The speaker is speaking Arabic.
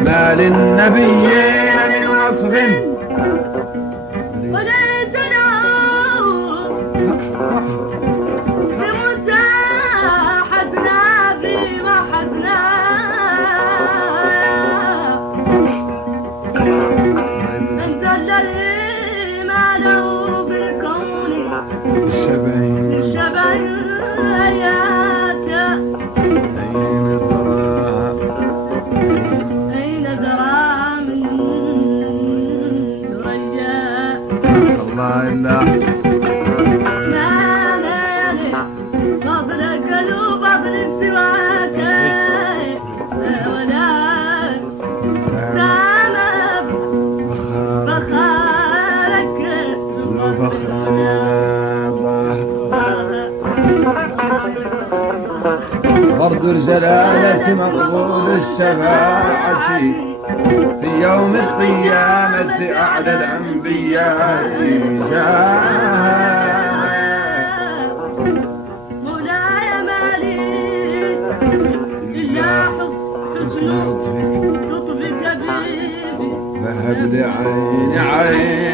ما للنبيين من وصف وليس له بمساحتنا في وحدنا انت الذي ما له بالكون شبه الآيات أين ترى من رجاء الله إلا فضل القلوب فضل سواك ولا سامب فخارك فرد الجلالة مقبول الشفاعة في يوم القيامة أعلى الأنبياء مولاي مالي إلا حسن لطفك بيبي فهب لي عين